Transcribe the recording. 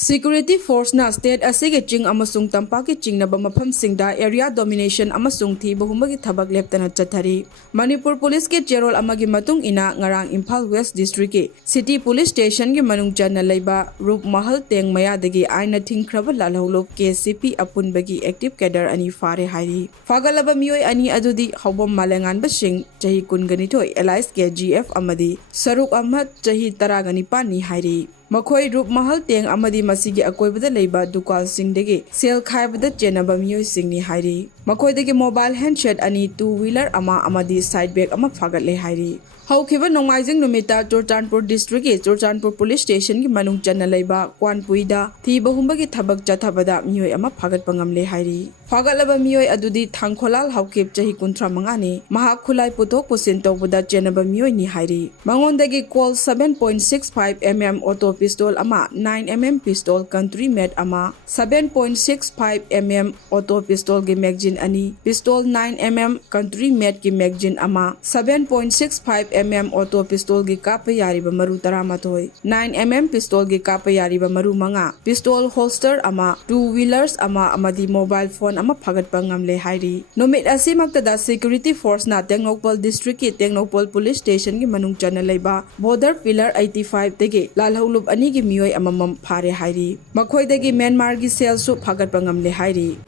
Security Force na state asige ching amasung tampaki ching na bamapam singda area domination amasung Thiba Humbagi Thabak Lieutenant Chathari. Manipur Police ke Cherol amagi matung ina ngarang Imphal West District ke City Police Station ke manung chana laiba Rup Mahal Teng Mayadagi Ainna Yadaba Lalhoulup KCP Humbagi active cadre ani fare hairi. Fagalaba Meeoi ani adudi Haubam Malangan basing Jahi Kunganitoy Elias ke GF amadi Saruk Ahmad Jahi Taragani pani hairi. Makhoi Rup Mahal Teng amadi masigi akoibada leiba dukal singdegi sel khaibada chenaba mioi singni hairi. Makhoi degi mobile handset ani two-wheeler ama amadi side bag ama fagatle hairi. Haukiba Nomaijing Numita Churchanpur District ke Churchanpur Police Station ki manung chana leiba Kwanpuida Thiba Humbagi Thabak Chathabada mioi ama fagat pangamle hairi. Fagatlaba mioi adudi Thangkholal haukip jahi kuntra mangani mahak khulai putok pusin tawbada chenaba mioi ni hairi. Mangondagi call 7.65 mm auto pistol ama 9 mm pistol country made ama 7.65 mm auto pistol ge magazine ani pistol 9 mm country made ge magazine ama 7.65 mm auto pistol ge kapa yariba maru taramatoi 9 mm pistol ge kapa yariba maru manga pistol holster ama two wheelers ama amadi mobile phone ama phagat pangamle hairi. Nomit asimakta da security force na Tengnopal district ki Tengnopal police station ge manung chana leiba border pillar 85 dege Lalhoulup ani gi mioi amamam phare hairi. Makhoi dagi Myanmar gi sel su phagat pangamle hairi.